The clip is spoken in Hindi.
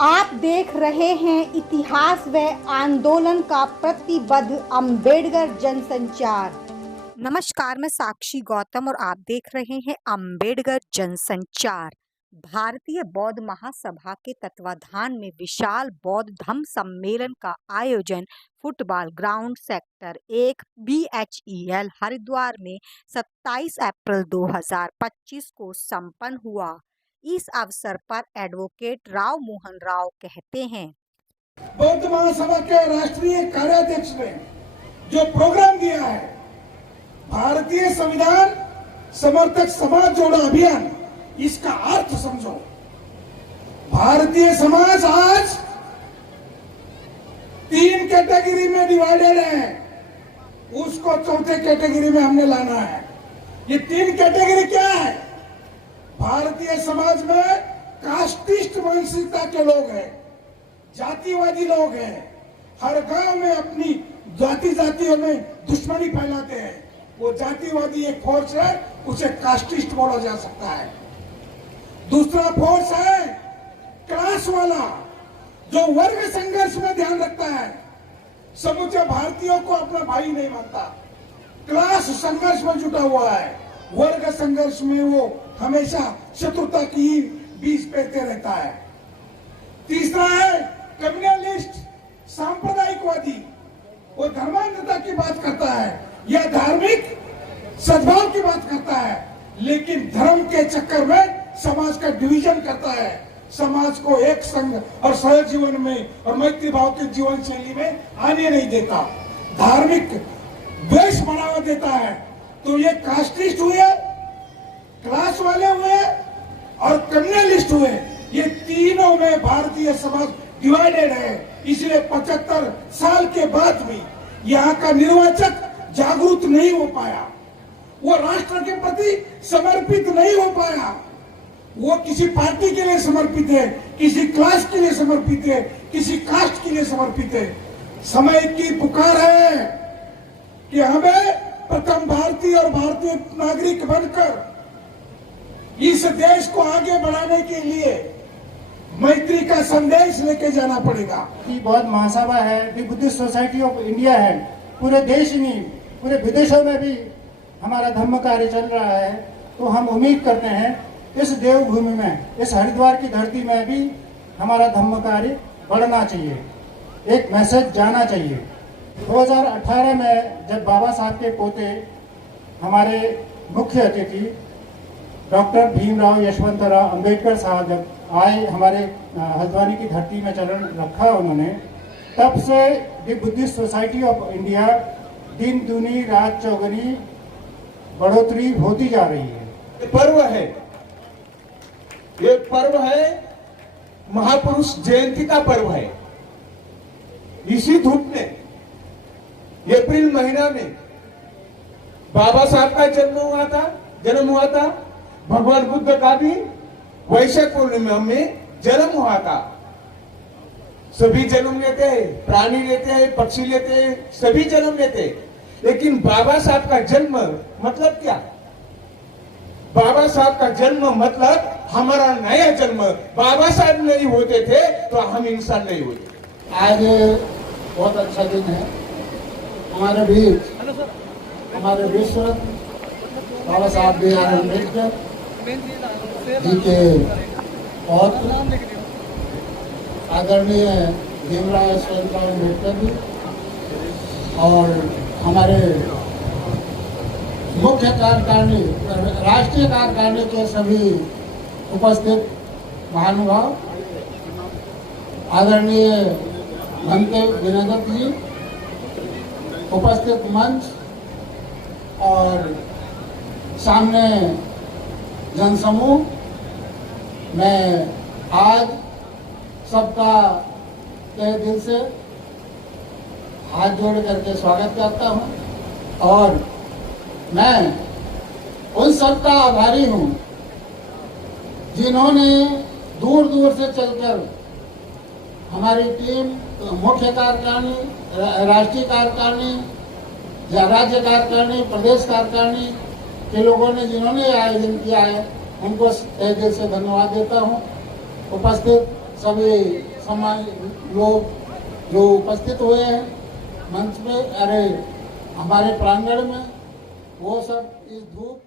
आप देख रहे हैं इतिहास व आंदोलन का प्रतिबद्ध अम्बेडकर जनसंचार। नमस्कार, मैं साक्षी गौतम और आप देख रहे हैं अम्बेडकर जनसंचार। भारतीय बौद्ध महासभा के तत्वाधान में विशाल बौद्ध धम्म सम्मेलन का आयोजन football ground sector 1 BHEL Haridwar में 27 अप्रैल 2025 को संपन्न हुआ। इस अवसर पर एडवोकेट राव मोहन राव कहते हैं, बौद्ध महासभा के राष्ट्रीय कार्याध्यक्ष ने जो प्रोग्राम दिया है, भारतीय संविधान समर्थक समाज जोड़ो अभियान, इसका अर्थ समझो। भारतीय समाज आज 3 कैटेगरी में डिवाइडेड है, उसको चौथे कैटेगरी में हमने लाना है। ये 3 कैटेगरी क्या है? भारतीय समाज में कास्टिस्ट मानसिकता के लोग हैं, जातिवादी लोग हैं, हर गांव में अपनी जातियों में दुश्मनी फैलाते हैं। वो जातिवादी एक फोर्स है, उसे कास्टिस्ट बोला जा सकता है। दूसरा फोर्स है क्लास वाला, जो वर्ग संघर्ष में ध्यान रखता है, समूचे भारतीयों को अपना भाई नहीं मानता, क्लास संघर्ष में जुटा हुआ है। वर्ग संघर्ष में वो हमेशा शत्रुता की बीज पेरते रहता है। तीसरा है कम्युनलिस्ट, सांप्रदायिकवादी, वो धर्मांधता की बात करता है या धार्मिक सद्भाव की बात करता है, लेकिन धर्म के चक्कर में समाज का डिवीजन करता है, समाज को एक संग और सहज जीवन में और मैत्री भाव के जीवन शैली में आने नहीं देता, धार्मिक द्वेष बढ़ावा देता है। तो ये कास्टिस्ट हुए, क्लास वाले हुए और कम्युनलिस्ट हुए। ये तीनों में भारतीय समाज डिवाइडेड है। इसलिए 75 साल के बाद भी यहाँ का निर्वाचक जागरूक नहीं हो पाया, वो राष्ट्र के प्रति समर्पित नहीं हो पाया। वो किसी पार्टी के लिए समर्पित है, किसी क्लास के लिए समर्पित है, किसी कास्ट के लिए समर्पित है। समय की पुकार है कि हमें प्रथम भारतीय और भारतीय नागरिक बनकर इस देश को आगे बढ़ाने के लिए मैत्री का संदेश लेके जाना पड़ेगा। बौद्ध महासभा है, the Buddhist society of India है, पूरे देश में, पूरे विदेशों में भी हमारा धर्म कार्य चल रहा है। तो हम उम्मीद करते हैं इस देवभूमि में, इस हरिद्वार की धरती में भी हमारा धर्म कार्य बढ़ना चाहिए, एक मैसेज जाना चाहिए। 2018 में जब बाबा साहब के पोते हमारे मुख्य अतिथि डॉक्टर भीमराव यशवंतराव अंबेडकर साहब जब आए, हमारे हल्द्वानी की धरती में चरण रखा उन्होंने, तब से the Buddhist society of India दिन दूनी रात चौगुनी बढ़ोतरी होती जा रही है। पर्व है, ये पर्व है महापुरुष जयंती का पर्व है। इसी धूप में अप्रैल महीना में बाबा साहब का जन्म हुआ था। भगवान बुद्ध का भी वैशाख पूर्णिमा में जन्म हुआ था। सभी जन्म लेते हैं, प्राणी लेते हैं, पक्षी लेते हैं, सभी जन्म लेते हैं। लेकिन बाबा साहब का जन्म मतलब क्या? बाबा साहब का जन्म मतलब हमारा नया जन्म। बाबा साहब नहीं होते थे तो हम इंसान नहीं होते। आज बहुत अच्छा दिन है। हमारे बीच हमारे विश्व बाबा साहब B.R. अम्बेडकर जी के पौत्र आदरणीय भीमराव यशवंतराव अम्बेडकर जी और हमारे मुख्य कार्यकारिणी, राष्ट्रीय कार्यकारिणी के सभी उपस्थित महानुभाव, आदरणीय भंते विनोदत्त जी, उपस्थित मंच और सामने जनसमूह, मैं आज सबका तहे दिल से हाथ जोड़ करके स्वागत करता हूं और मैं उन सबका आभारी हूं जिन्होंने दूर दूर से चलकर हमारी टीम, मुख्य कार्यकारिणी, राष्ट्रीय कार्यकारिणी, राज्य कार्यकारिणी, प्रदेश कार्यकारिणी के लोगों ने जिन्होंने आयोजन किया है, उनको तहे दिल से धन्यवाद देता हूं। उपस्थित सभी समाज लोग जो उपस्थित हुए हैं मंच पे, अरे हमारे प्रांगण में, वो सब इस धूप